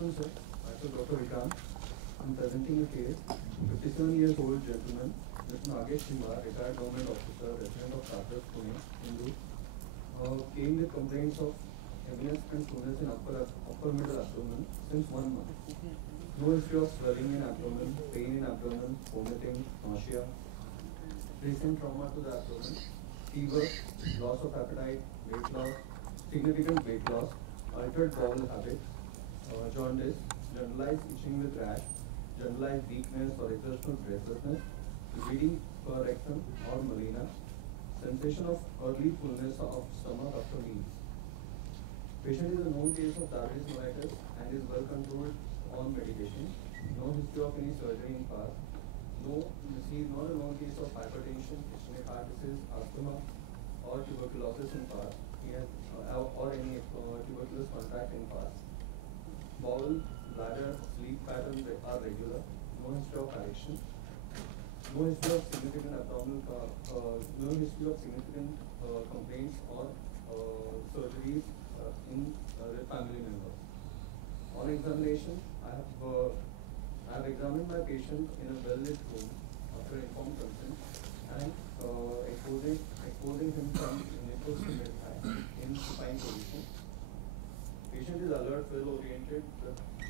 afternoon, sir. Myself Dr. Vikram. I'm presenting a case. 57 years old gentleman, Mr. Nagesh Shimar, retired government officer, resident of Satas, Pune, Hindu, came with complaints of heaviness and soreness in upper middle abdomen since 1 month. No history of swelling in abdomen, pain in abdomen, vomiting, nausea, recent trauma to the abdomen, fever, loss of appetite, weight loss, significant weight loss, altered bowel habit, jaundice, generalized itching with rash, generalized weakness or exertional breathlessness, bleeding per rectum or melena, sensation of early fullness of stomach after meals. Patient is a known case of diabetes mellitus and is well controlled on medication. No history of any surgery in past. He is not a known case of hypertension, ischemic heart disease, asthma, or tuberculosis in past. He has or any tuberculous contact in past. Bowel, bladder, sleep patterns are regular. No history of addiction. No history of significant abdominal. No history of significant complaints or surgeries in the family members. On examination, I have examined my patient in a well-lit room after informed consent and exposing him from nipples to mid-thigh in supine position. Patient is alert, well-oriented,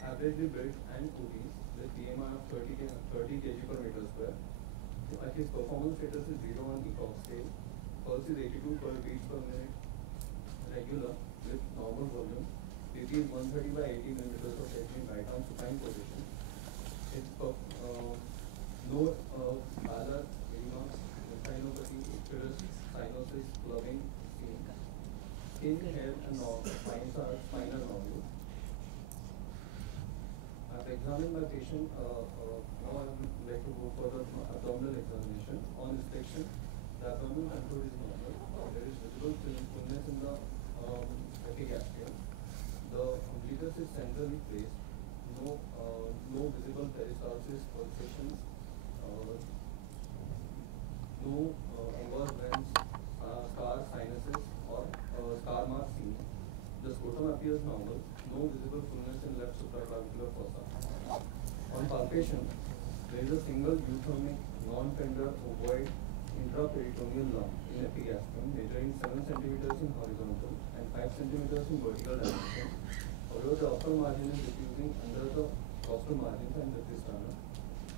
averagely built and obese with BMI of 30 kg per meter square. His performance status is 0 on ECOG scale. Pulse is 82 per beats per minute, regular with normal volume. BP is 130 by 80 millimeters of mercury in right arm supine position. It's no pallor, edema, lymphadenopathy, icterus, cyanosis, clubbing, skin, hair, and spinal nodules. I've examined my patient. Now I would like to go for the abdominal examination. On inspection, the abdominal contour is normal. There is visible fullness in the epigastric. The umbilicus is centrally placed. No visible peristalsis pulsations. No inward veins, scar, sinuses, or scar marks seen. The scrotum appears normal. No visible fullness in left supraclavicular fossa. On palpation, there is a single euthermic, non-tender, ovoid, intraperitoneal lump in epigastrium measuring 7 cm in horizontal and 5 cm in vertical dimension. Although the upper margin is diffusing under the costal margins and the tristana,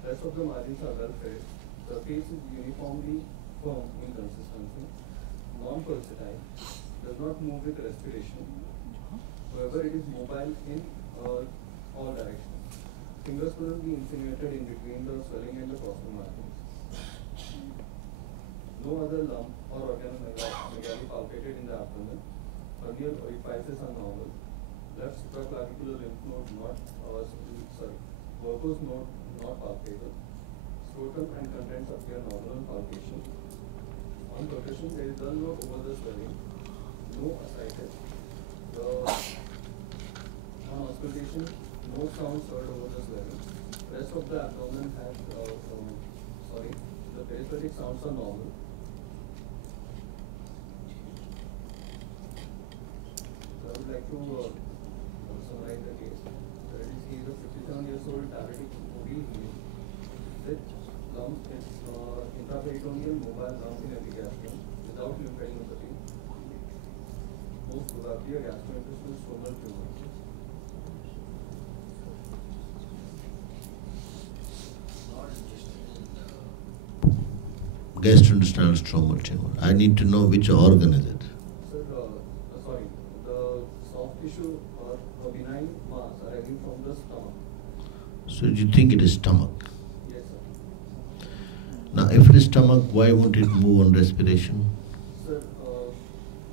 rest of the margins are well fed. The face is uniformly firm in consistency, non-pulsatile, does not move with respiration. However, it is mobile in all directions. Fingers couldn't be insinuated in between the swelling and the costal margins. No other lump or organomegaly palpated in the abdomen. Earlier orifices are normal. Left supraclavicular lymph node Werpos node not palpable. Scrotum and contents appear normal on palpation. On percussion, there is dull node over the swelling. No ascites. On auscultation, no sounds heard over the swelling. Rest of the abdomen has, the peristaltic sounds are normal. So I would like to summarize the case. He is a 57 years old diabetic obese male with lump, intraperitoneal mobile lump in epigastrium without lymphadenopathy. Most probably a gastrointestinal stromal tumor. Gastrointestinal stromal tumor. I need to know which organ is it. Sir, the soft tissue or benign mass arising from the stomach. So you think it is stomach? Yes, sir. Now, if it is stomach, why won't it move on respiration? Sir,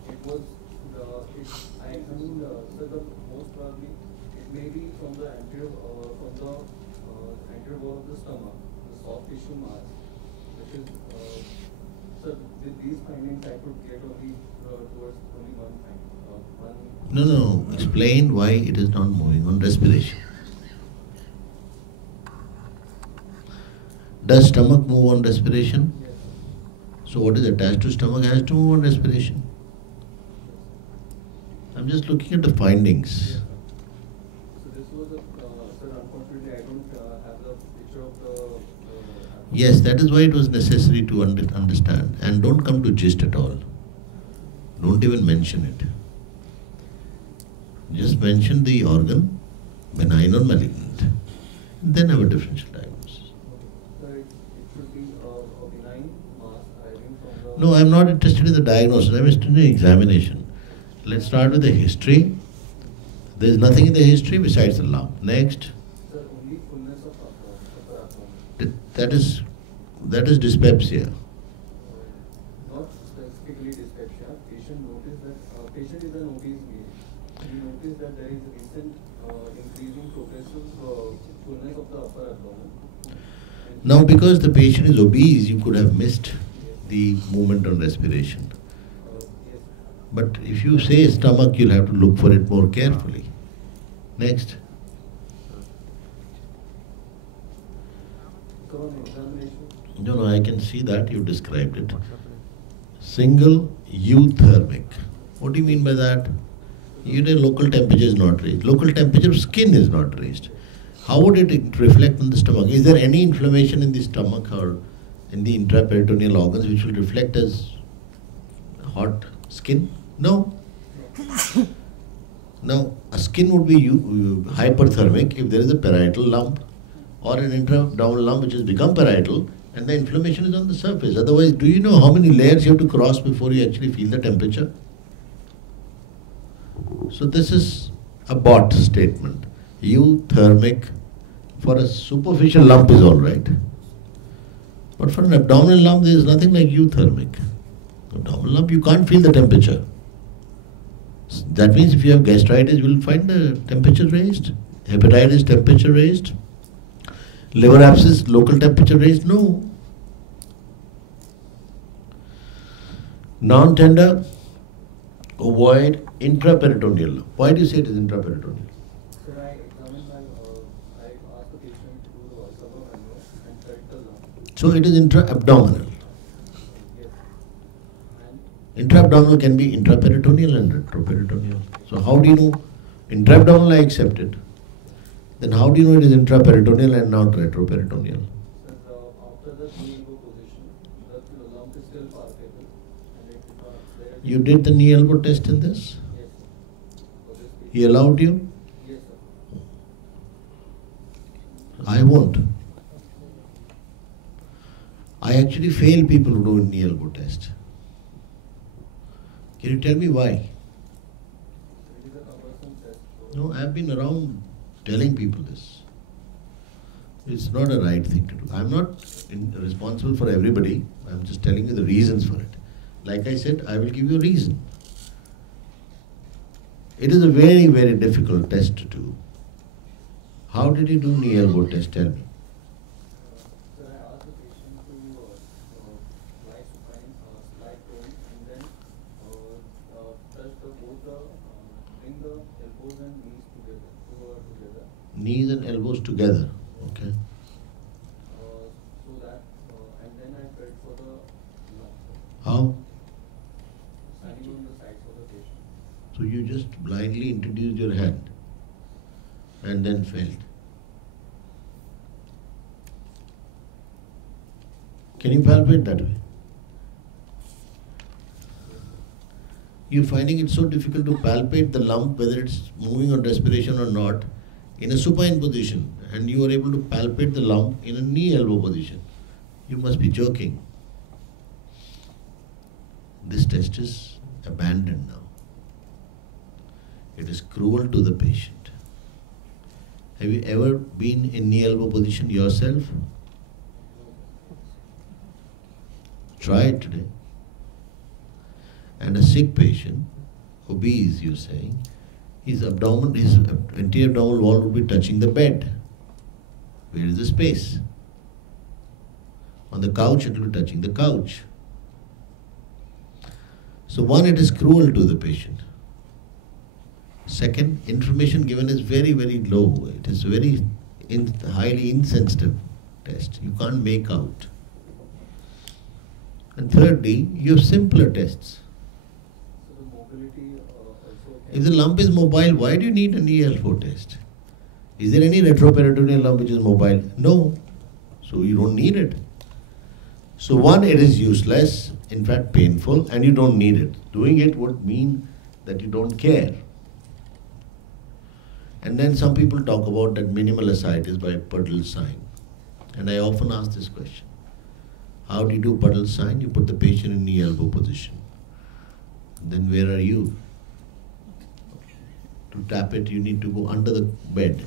it was I examined, sir, most probably it may be from the anterior wall of the stomach, the soft tissue mass, which is, sir, with these findings I could get only towards only one finding. No. Explain why it is not moving on respiration. Does stomach move on respiration? Yes, sir. So what is attached to stomach has to move on respiration. I'm just looking at the findings. So this was a Yes, that is why it was necessary to understand. And don't come to gist at all. Don't even mention it. Just mention the organ, benign or malignant. Then have a differential diagnosis. So it should be a benign mass arising from the... No, I am not interested in the diagnosis. I am interested in the examination. Let's start with the history. There is nothing in the history besides the lump. Next. Sir, only fullness of upper abdomen. That is dyspepsia. Not specifically dyspepsia. Patient is an obese male. We noticed that there is recent increasing progressive fullness of the upper abdomen. Now, because the patient is obese, you could have missed the movement on respiration. Yes. But if you say stomach, you'll have to look for it more carefully. Next. So on examination. No, I can see that you described it. Single euthermic. What do you mean by that? You know, local temperature is not raised. Local temperature of skin is not raised. How would it reflect on the stomach? Is there any inflammation in the stomach or in the intraperitoneal organs which will reflect as hot skin? No. Now, a skin would be hyperthermic if there is a parietal lump or an intra-abdominal lump which has become parietal and the inflammation is on the surface. Otherwise, do you know how many layers you have to cross before you actually feel the temperature? So this is a bot statement. Euthermic for a superficial lump is alright. But for an abdominal lump, there is nothing like euthermic. Abdominal lump, you can't feel the temperature. That means if you have gastritis, you will find the temperature raised. Hepatitis, temperature raised. Liver abscess, local temperature raised? No. Non-tender, avoid intraperitoneal. Why do you say it is intraperitoneal? Sir, I examined I asked the patient to do the ultrasound and felt the lump. So it is intra-abdominal. Yes. And Intra-abdominal can be intraperitoneal and retroperitoneal. So how do you know? Intra-abdominal I accept it. Then how do you know it is intraperitoneal and not retroperitoneal? sir, after the knee elbow position, the lump is still palpable and it is not there. You did the knee elbow test in this? Yes, sir. For this patient. He allowed you? Yes, sir. I won't. I actually fail people who do a knee elbow test. Can you tell me why? It is a cumbersome test. So No, I've been around telling people this. It's not a right thing to do. I'm not responsible for everybody. I'm just telling you the reasons for it. Like I said, I will give you a reason. It is a very, very difficult test to do. How did you do knee elbow test? Tell me. sir, I asked the patient to lie supine, slide prone, and then touch bring the elbows and knees together. Knees and elbows together. Okay. So that, and then I felt for the lump, How? standing on the sides of the patient. So you just blindly introduced your hand and then felt. Can you palpate that way? You're finding it so difficult to palpate the lump, whether it's moving on respiration or not, in a supine position, and you are able to palpate the lump in a knee elbow position. You must be joking. This test is abandoned now. It is cruel to the patient. Have you ever been in knee elbow position yourself? Try it today. And a sick patient, obese, you're saying, his anterior abdominal wall would be touching the bed. Where is the space? On the couch, it will be touching the couch. So one, it is cruel to the patient. Second, information given is very, very low. It is very highly insensitive test. You can't make out. And thirdly, you have simpler tests. So the mobility also. If the lump is mobile, why do you need a knee elbow test? Is there any retroperitoneal lump which is mobile? No. So you don't need it. So one, it is useless, in fact painful, and you don't need it. Doing it would mean that you don't care. And then some people talk about that minimal ascites by puddle sign. And I often ask this question. How do you do puddle sign? You put the patient in knee elbow position. Then where are you? To tap it, you need to go under the bed.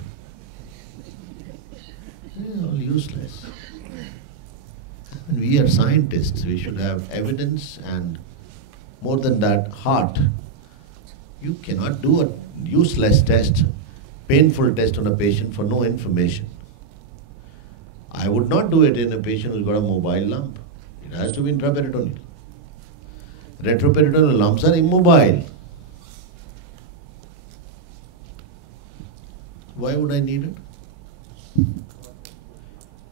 It's all useless. And we are scientists. We should have evidence and more than that, heart. You cannot do a useless test, painful test on a patient for no information. I would not do it in a patient who's got a mobile lump. It has to be intraperitoneal. Retroperitoneal lumps are immobile. Why would I need it?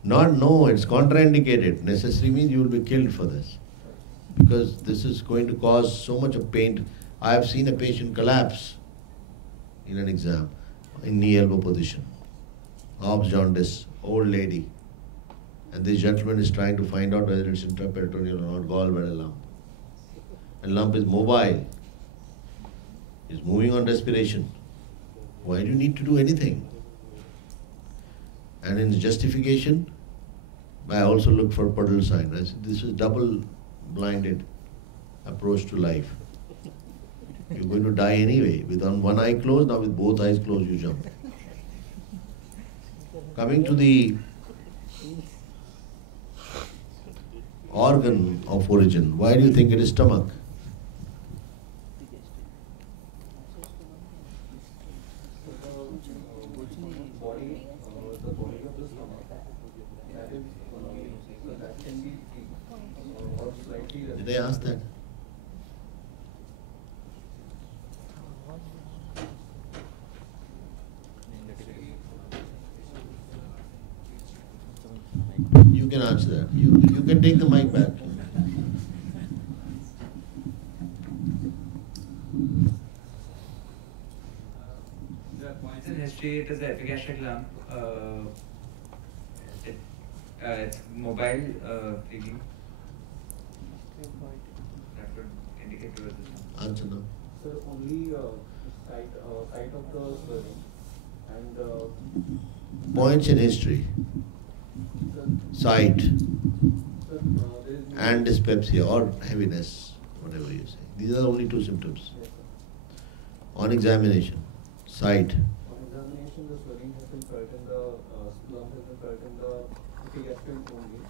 No, it's contraindicated. Necessary means you will be killed for this. Because this is going to cause so much of pain. I have seen a patient collapse in an exam in knee elbow position. Obs jaundice, old lady. And this gentleman is trying to find out whether it's intraperitoneal or not, gallbladder lump. And lump is mobile. It's moving on respiration. Why do you need to do anything? And in justification, I also look for puddle sign. I said, this is double-blinded approach to life. You're going to die anyway. With one eye closed, now with both eyes closed, you jump. Coming to the organ of origin, why do you think it is stomach? Did I ask that? You can answer that. You can take the mic back. The points in history, it is the epigastric lump. It's mobile freely. That would indicate to us. Answer now. Sir, only site of the swelling and Points in history. Sight sir, there is and dyspepsia or heaviness, whatever you say. These are the only two symptoms. Yes, sir. On examination, sight. On examination, the swelling has been felt in the lump has been felt in the epigastric only,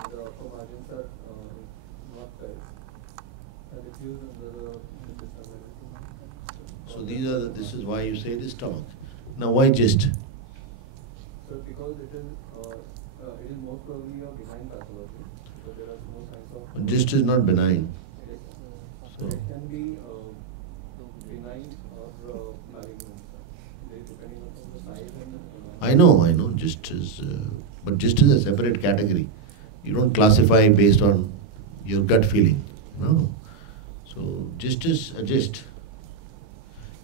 and the upper margins are not felt. And diffuse in the system. So this is why you say it is stomach. Now why gist? Sir, because it is most probably a benign pathology, but there are no signs of. Gist is not benign. Yes, So it can be benign or malignant, depending on the size and. I know. Gist is, but gist is a separate category. You don't classify based on your gut feeling. No. So gist is a gist.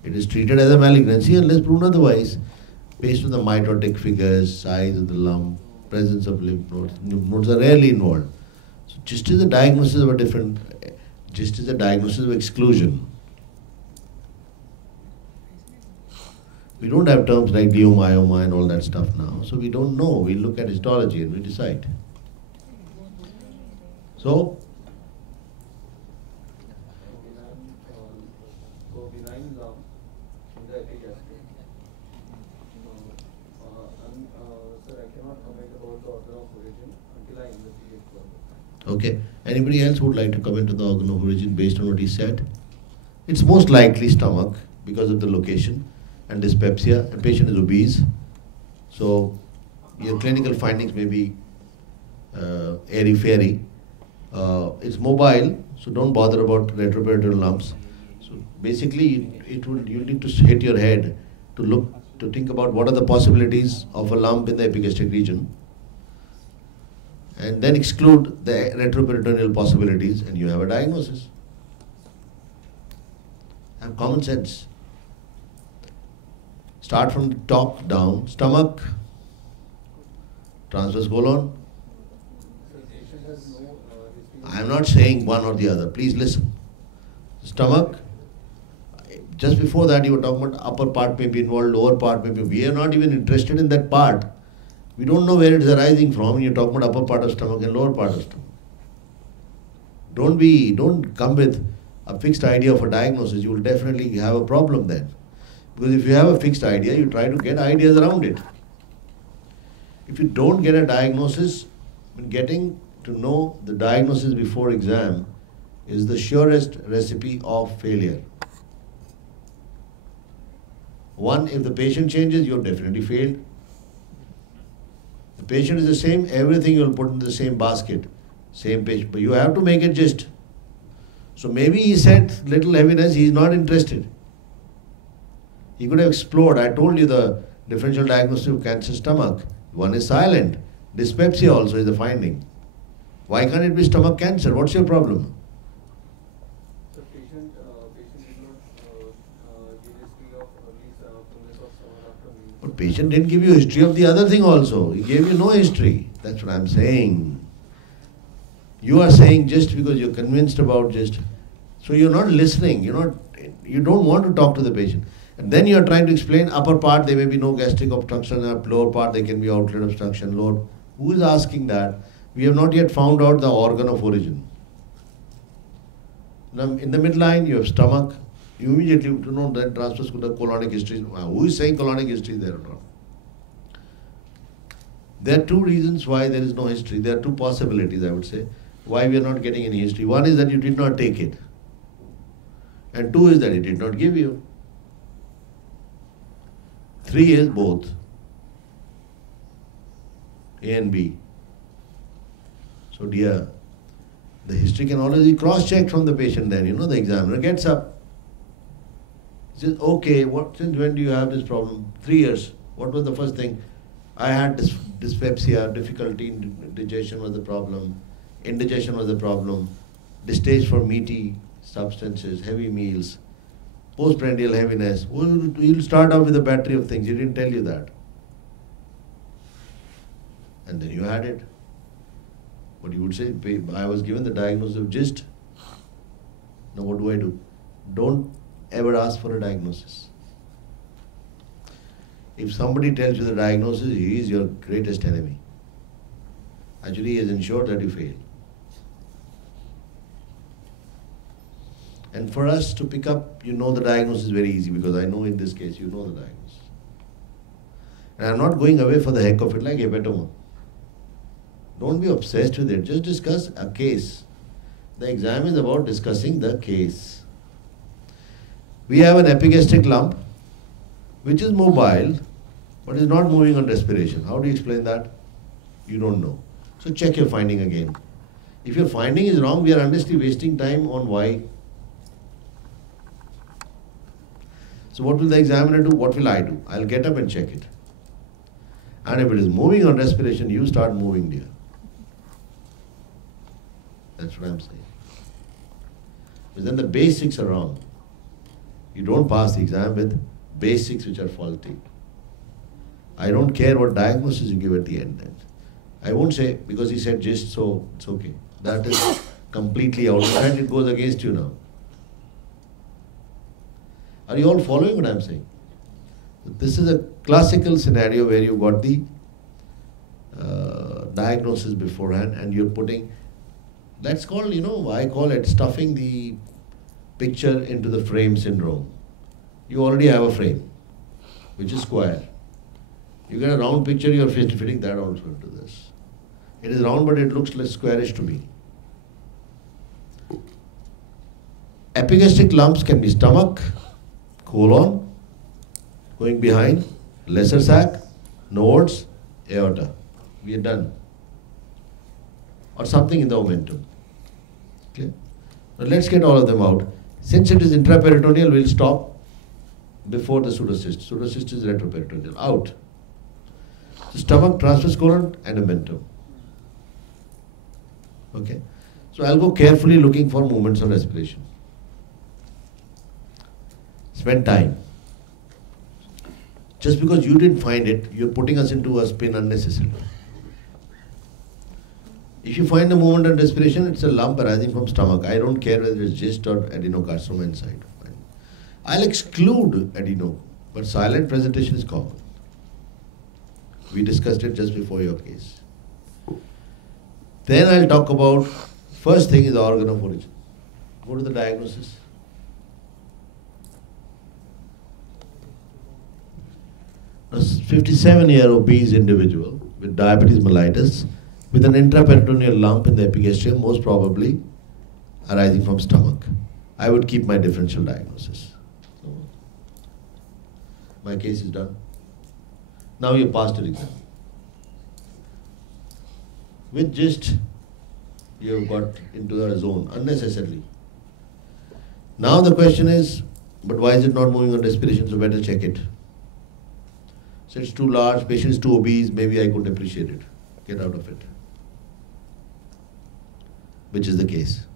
It is treated as a malignancy unless proven otherwise, based on the mitotic figures, size of the lump, presence of lymph nodes. Lymph nodes are rarely involved. So gist is a diagnosis of a different. Gist is a diagnosis of exclusion. We don't have terms like gliomyoma and all that stuff now, so we don't know. We look at histology and we decide. So, benign lump in the epigastric. Sir, I cannot comment about the organ of origin until I investigate further. okay. Anybody else would like to comment on the organ of origin based on what he said? It's most likely stomach because of the location and dyspepsia. The patient is obese, so your clinical findings may be airy-fairy. It's mobile, so don't bother about retroperitoneal lumps. So basically, you need to hit your head to think about what are the possibilities of a lump in the epigastric region, and then exclude the retroperitoneal possibilities, and you have a diagnosis. Have common sense. Start from the top down, stomach, transverse colon. So the patient has no I'm not saying one or the other. Please listen. Stomach, just before that you were talking about upper part may be involved, lower part may be. We are not even interested in that part. We don't know where it is arising from, and you're talking about upper part of stomach and lower part of stomach. Don't come with a fixed idea of a diagnosis. You will definitely have a problem then. Because if you have a fixed idea, you try to get ideas around it. If you don't get a diagnosis, getting to know the diagnosis before exam is the surest recipe of failure. One, if the patient changes, you've definitely failed. The patient is the same, everything you'll put in the same basket. Same patient, but you have to make it just. So maybe he said little heaviness, he is not interested. He could have explored. I told you the differential diagnosis of cancer stomach. One is silent. Dyspepsia also is the finding. Why can't it be stomach cancer? What's your problem? So patient did not give history of early fullness of stomach after meal. But patient didn't give you history of the other thing also. He gave you no history. That's what I'm saying. You are saying just because you're convinced about just. So you're not listening. You don't want to talk to the patient. And then you're trying to explain upper part there may be no gastric obstruction, lower part there can be outlet obstruction. Lower. Who is asking that? We have not yet found out the organ of origin. Now in the midline you have stomach. You immediately know that transfers to the colonic history. Who is saying colonic history there or not? There are two reasons why there is no history. There are two possibilities, I would say, why we are not getting any history. One is that you did not take it. And two is that it did not give you. Three is both. A and B. So dear, the history can always be cross-checked from the patient then. The examiner gets up. He says, okay, since when do you have this problem? 3 years. What was the first thing? I had dyspepsia, difficulty in digestion was the problem. Indigestion was the problem. Distaste for meaty substances, heavy meals, postprandial heaviness. You'll start off with a battery of things. He didn't tell you that. And then you had it. But you would say, I was given the diagnosis of GIST. Now what do? Don't ever ask for a diagnosis. If somebody tells you the diagnosis, he is your greatest enemy. Actually, he has ensured that you fail. And for us to pick up, the diagnosis is very easy because I know in this case, you know the diagnosis. And I'm not going away for the heck of it like hepatoma. Don't be obsessed with it. Just discuss a case. The exam is about discussing the case. We have an epigastric lump which is mobile but is not moving on respiration. How do you explain that? You don't know. So check your finding again. If your finding is wrong, we are honestly wasting time on why. So what will the examiner do? What will I do? I'll get up and check it. And if it is moving on respiration, you start moving, dear. That's what I'm saying. Because then the basics are wrong. You don't pass the exam with basics which are faulty. I don't care what diagnosis you give at the end then. I won't say, because he said GIST, so it's okay. That is completely out of hand. It goes against you now. Are you all following what I'm saying? This is a classical scenario where you got the diagnosis beforehand and you're putting, that's called, I call it stuffing the picture into the frame syndrome. You already have a frame, which is square. You get a round picture, you're fitting that also into this. It is round, but it looks less squarish to me. Epigastric lumps can be stomach, colon, going behind, lesser sac, nodes, aorta. We are done. Or something in the omentum. Okay? Now let's get all of them out. Since it is intraperitoneal, we'll stop before the pseudocyst. Pseudocyst is retroperitoneal. Out. So stomach, transverse colon, and omentum. Okay? So I'll go carefully looking for movements of respiration. Spend time. Just because you didn't find it, you're putting us into a spin unnecessarily. If you find a movement and respiration, it's a lump arising from stomach. I don't care whether it's cyst or adenocarcinoma inside. I'll exclude adeno, but silent presentation is common. We discussed it just before your case. Then I'll talk about, first thing is the organ of origin. Go to the diagnosis. A 57-year obese individual with diabetes mellitus with an intraperitoneal lump in the epigastrium, most probably arising from stomach. I would keep my differential diagnosis. So, my case is done. Now you passed your exam. With GIST, you have got into the zone unnecessarily. Now the question is, but why is it not moving on respiration? So better check it. So it's too large, patient is too obese, maybe I could appreciate it. Get out of it. Which is the case.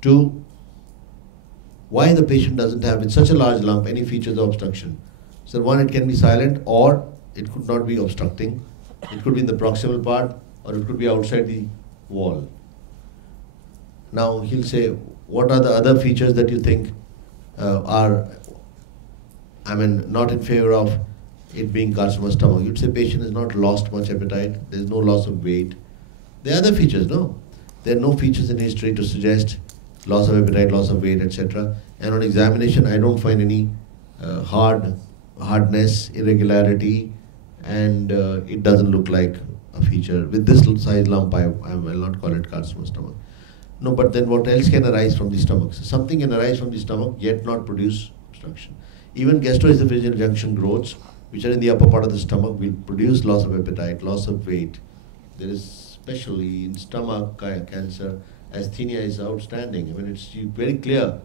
2, why the patient doesn't have, with such a large lump, any features of obstruction? So 1, it can be silent, or it could not be obstructing. It could be in the proximal part, or it could be outside the wall. Now he'll say, what are the other features that you think are, not in favor of it being carcinoma stomach? You'd say patient has not lost much appetite, there's no loss of weight. There are other features, no? There are no features in history to suggest loss of appetite, loss of weight, etc. And on examination, I don't find any hardness, irregularity, and it doesn't look like a feature. With this size lump, I will not call it carcinoma stomach. No, but then what else can arise from the stomach? So something can arise from the stomach, yet not produce obstruction. Even gastroesophageal junction growths, which are in the upper part of the stomach, will produce loss of appetite, loss of weight. There is, especially in stomach cancer, asthenia is outstanding. It's very clear.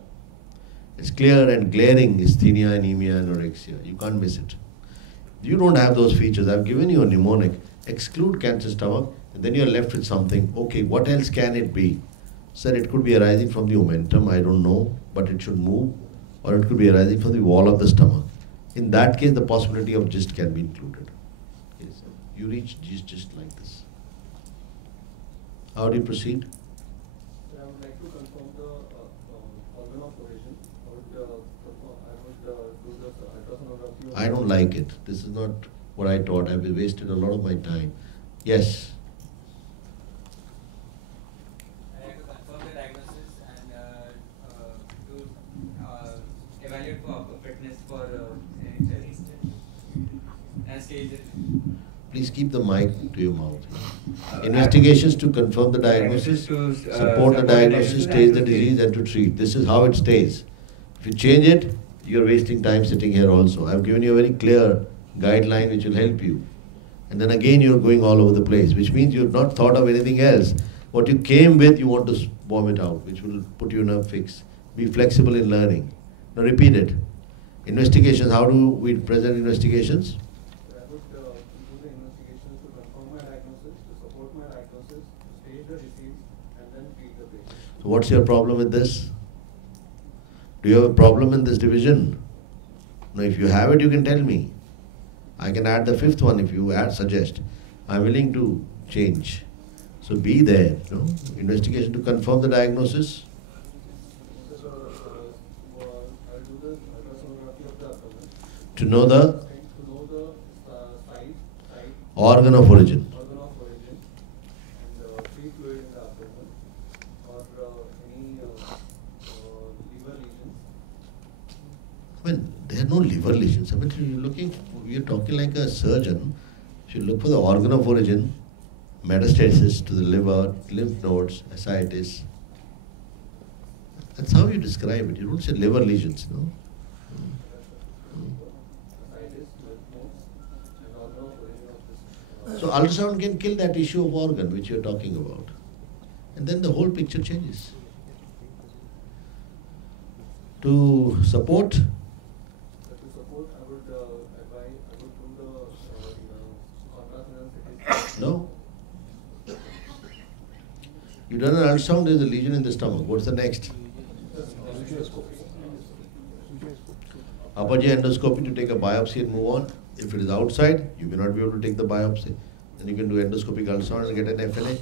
It's clear and glaring, asthenia, anemia, anorexia. You can't miss it. You don't have those features. I've given you a mnemonic. Exclude cancer stomach, and then you're left with something. Okay, what else can it be? Sir, it could be arising from the omentum, I don't know, but it should move. Or it could be arising from the wall of the stomach. In that case, the possibility of GIST can be included. Yes. You reach GIST just like this. How do you proceed? I would like to confirm the organ of origin. I would do the ultrasonography. I don't like it. This is not what I taught. I've wasted a lot of my time. Yes. I like to confirm the diagnosis and to evaluate for fitness for and stage it. Please keep the mic to your mouth. Investigations to confirm the diagnosis, support the diagnosis, stage the disease, and to treat. This is how it stays. If you change it, you're wasting time sitting here also. I've given you a very clear guideline which will help you. And then again you're going all over the place, which means you've not thought of anything else. What you came with, you want to bomb it out, which will put you in a fix. Be flexible in learning. Now repeat it. Investigations, how do we present investigations? I would do the investigations to confirm my diagnosis, to support my diagnosis, to stage the disease, and then treat the patient. So what's your problem with this? Do you have a problem in this division? Now if you have it, you can tell me. I can add the 5th one if you suggest. I'm willing to change. So be there. Investigation to confirm the diagnosis. So, I'll do the ultrasonography of the abdomen. To know the size, organ of origin. And free fluid in the abdomen, or any liver lesions. There are no liver lesions. You're talking like a surgeon. If you look for the organ of origin, metastasis to the liver, lymph nodes, ascites. That's how you describe it. You don't say liver lesions, no? Ascites, lymph nodes, and organ of origin of this. So ultrasound can kill that issue of organ which you're talking about. And then the whole picture changes. To support, To support, I would advise, I would do the contrast analysis. no? You done an ultrasound, there's a lesion in the stomach. What's the next? Upper GI endoscopy to take a biopsy and move on. If it is outside, you may not be able to take the biopsy. And and you can do endoscopic ultrasound and get an FNA.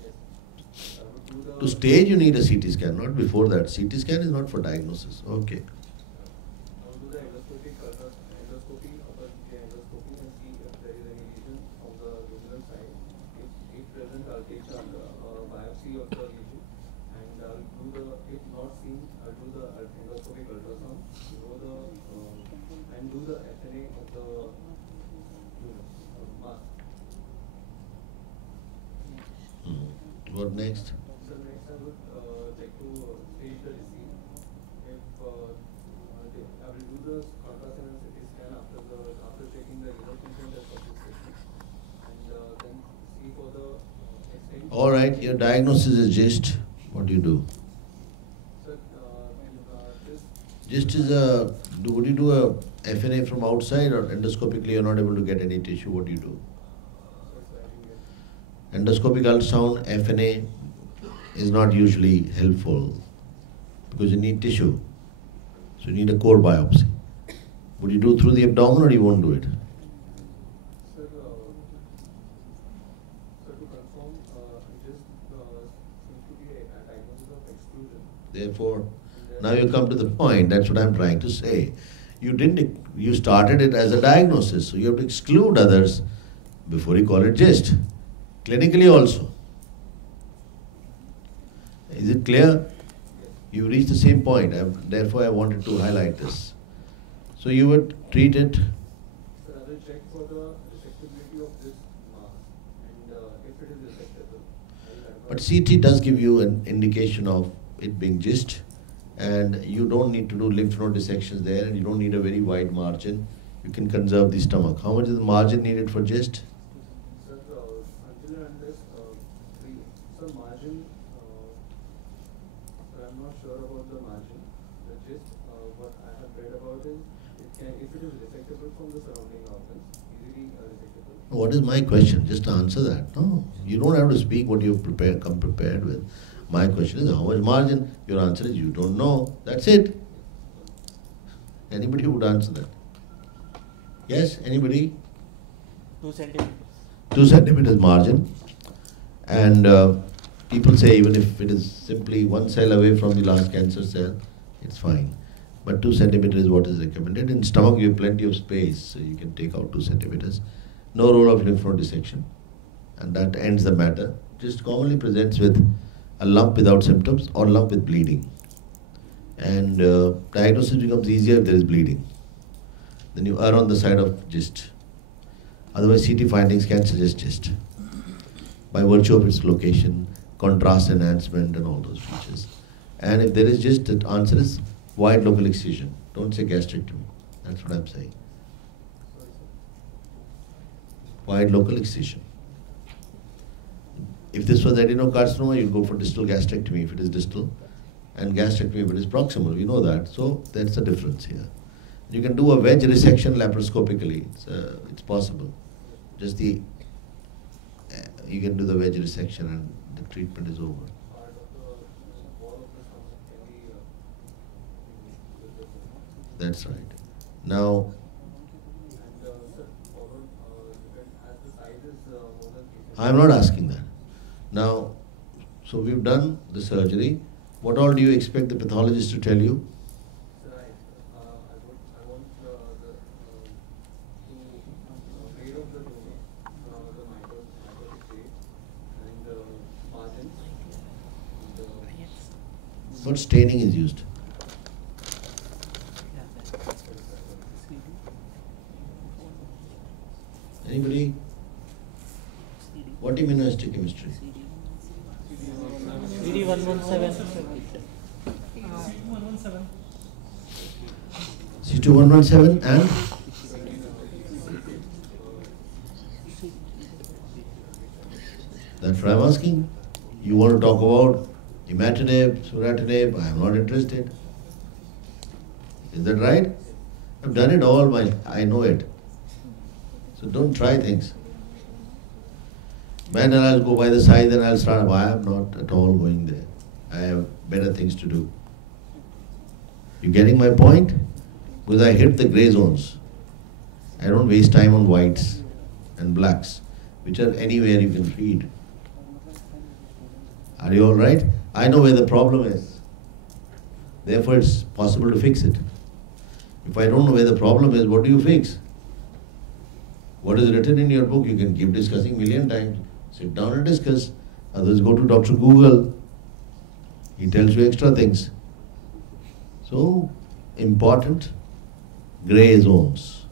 Yes. I would do the. To stage, you need a CT scan, not before that. CT scan is not for diagnosis. Okay. I would do the endoscopy, upper GI endoscopy, and see if there is any lesion on the luminal side. If present, I'll take a biopsy of the lesion, and I'll do the. If not seen, I'll do the endoscopic ultrasound, and do the FNA of the mass. What next? So next, I would check to stage the disease. If I will do the contrast and CT scan after checking the renal function test of this patient, and then see for the extent. All right, your diagnosis is GIST. What do you do? So this. GIST is a. Would you do a FNA from outside, or endoscopically you're not able to get any tissue? What do you do? Endoscopic ultrasound, FNA is not usually helpful because you need tissue. So you need a core biopsy. Would you do through the abdomen or you won't do it? Sir, to confirm, just seems to be a diagnosis of exclusion. Therefore, now you come to the point, that's what I'm trying to say. You started it as a diagnosis, so you have to exclude others before you call it GIST. Clinically also. Is it clear? You reached the same point, therefore I wanted to highlight this. So you would treat it. Sir, I will check for the resectability of this mass, and if it is resectable, But CT does give you an indication of it being GIST, and you don't need to do lymph node dissections there, and you don't need a very wide margin. You can conserve the stomach. How much is the margin needed for GIST? Sir, until and unless margin, I'm not sure about the margin. The gist, what I have read about is, if it is resectable from the surrounding organs, easily resectable. What is my question? Just answer that. No, you don't have to speak what you've come prepared with. My question is how much margin? Your answer is you don't know. That's it. Anybody would answer that? Yes, anybody? 2 centimeters. 2 centimeters margin. And people say even if it is simply 1 cell away from the last cancer cell, it's fine. But 2 centimeters is what is recommended. In stomach you have plenty of space, so you can take out 2 centimeters. No role of lymph node dissection. And that ends the matter. Just commonly presents with a lump without symptoms or lump with bleeding. And diagnosis becomes easier if there is bleeding. Then you err on the side of GIST. Otherwise CT findings can suggest GIST by virtue of its location, contrast enhancement and all those features. And if there is GIST, the answer is wide local excision. Don't say gastrectomy. That's what I'm saying. Wide local excision. If this was adenocarcinoma, you'd go for distal gastrectomy if it is distal, and gastrectomy if it is proximal. We know that. So that's the difference here. You can do a wedge resection laparoscopically. It's possible. Just you can do the wedge resection and the treatment is over. Part of the wall of the stomach can be. That's right. Now, And sir, followed, as the size is more than 3 centimeters. I'm not asking that. Now, so we've done the surgery. What all do you expect the pathologist to tell you? Sir, I want to grade of the tumor, the microtic grade, and margins. And, What staining is used? Anybody? What immunohistochemistry? CD 117. C2117 and? That's what I'm asking. You want to talk about imatinib, suratinib, I am not interested. Is that right? I've done it all, I know it. So don't try things. Man, I'll go by the side and I'll start. I am not at all going there. I have better things to do. You getting my point? Because I hit the grey zones. I don't waste time on whites and blacks. which are anywhere you can read. Are you all right? I know where the problem is. Therefore, it's possible to fix it. If I don't know where the problem is, what do you fix? What is written in your book, you can keep discussing a million times. Sit down and discuss. Others go to Dr. Google. He tells you extra things. So, important grey zones.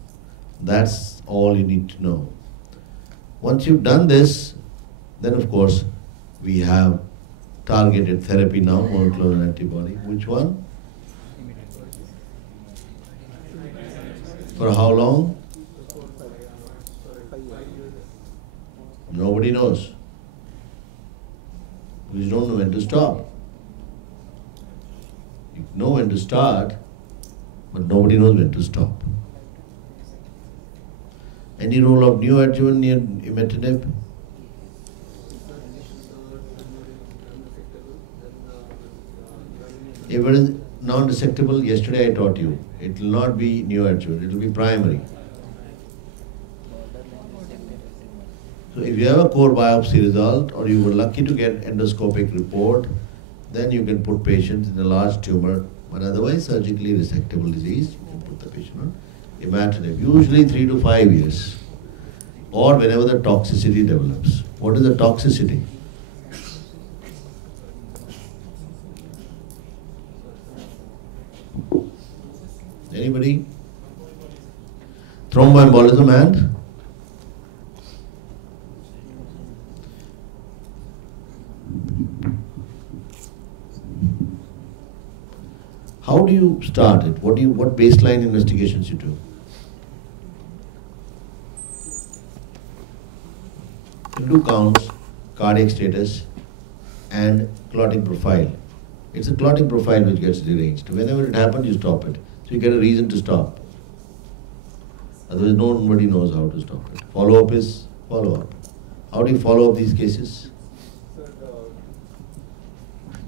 That's all you need to know. Once you've done this, then of course, we have targeted therapy now, monoclonal antibody. Which one? For how long? Nobody knows. We don't know when to stop. You know when to start, but nobody knows when to stop. Any role of neoadjuvant near imatinib? If it is non-resectable, yesterday I taught you, it will not be neoadjuvant, it will be primary. So if you have a core biopsy result or you were lucky to get endoscopic report, then you can put patients in a large tumor, but otherwise surgically resectable disease, you can put the patient on imatinib, usually 3 to 5 years, or whenever the toxicity develops. What is the toxicity? Anybody? Thromboembolism and? How do you start it? What baseline investigations you do? You do counts, cardiac status, and clotting profile. It's a clotting profile which gets deranged. Whenever it happens, you stop it. So you get a reason to stop. Otherwise, nobody knows how to stop it. Follow-up is follow-up. How do you follow up these cases? Sir,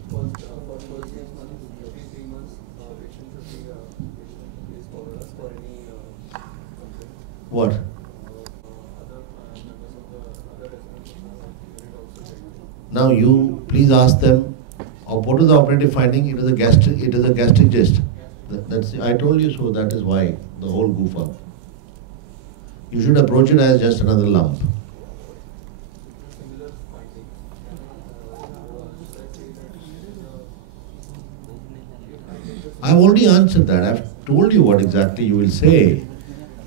for first 6 months, every 3 months, patient should be is followed us for any complaint. What? Other members of the other residents unit also checked. Now you please ask them, what is the operative finding? It is a gastric cyst. I told you so, that is why, the whole goof up. You should approach it as just another lump. Similar finding. I've already answered that. I've told you what exactly you will say.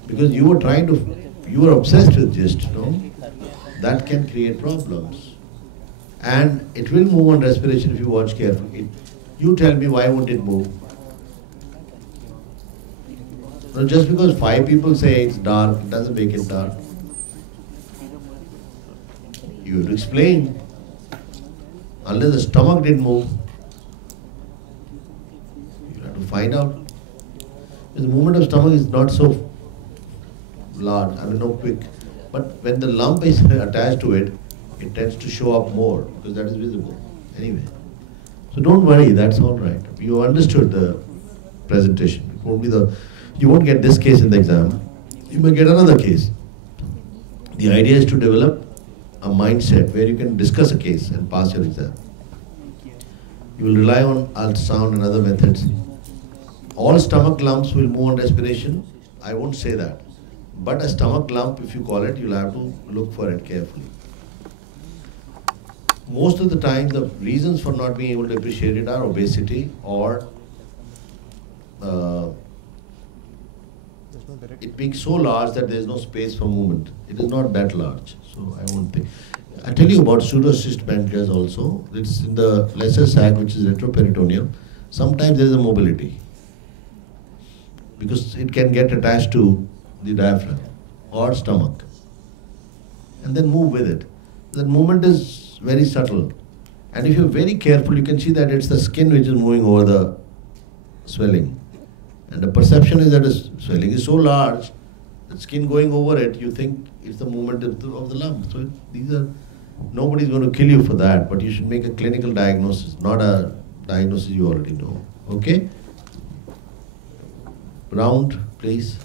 Because you were obsessed with gist, no? That can create problems. And it will move on respiration if you watch carefully. You tell me, why won't it move? No, just because 5 people say it's dark, it doesn't make it dark. You have to explain. Unless the stomach didn't move, you have to find out. The movement of stomach is not so large, no quick. But when the lump is attached to it, it tends to show up more because that is visible. Anyway. So don't worry, that's all right. You understood the presentation. It won't be you won't get this case in the exam. You may get another case. The idea is to develop a mindset where you can discuss a case and pass your exam. You will rely on ultrasound and other methods. All stomach lumps will move on respiration. I won't say that. But a stomach lump, if you call it, you'll have to look for it carefully. Most of the time, the reasons for not being able to appreciate it are obesity or it being so large that there is no space for movement. It is not that large, so I won't think. I tell you about pseudocyst pancreas also. It's in the lesser sac, which is retroperitoneal. Sometimes there is a mobility because it can get attached to the diaphragm or stomach and then move with it. The movement is very subtle, and if you're very careful, you can see that it's the skin which is moving over the swelling. And the perception is that the swelling is so large, the skin going over it, you think it's the movement of the lump. So nobody's going to kill you for that, but you should make a clinical diagnosis, not a diagnosis you already know. Okay? Round, please.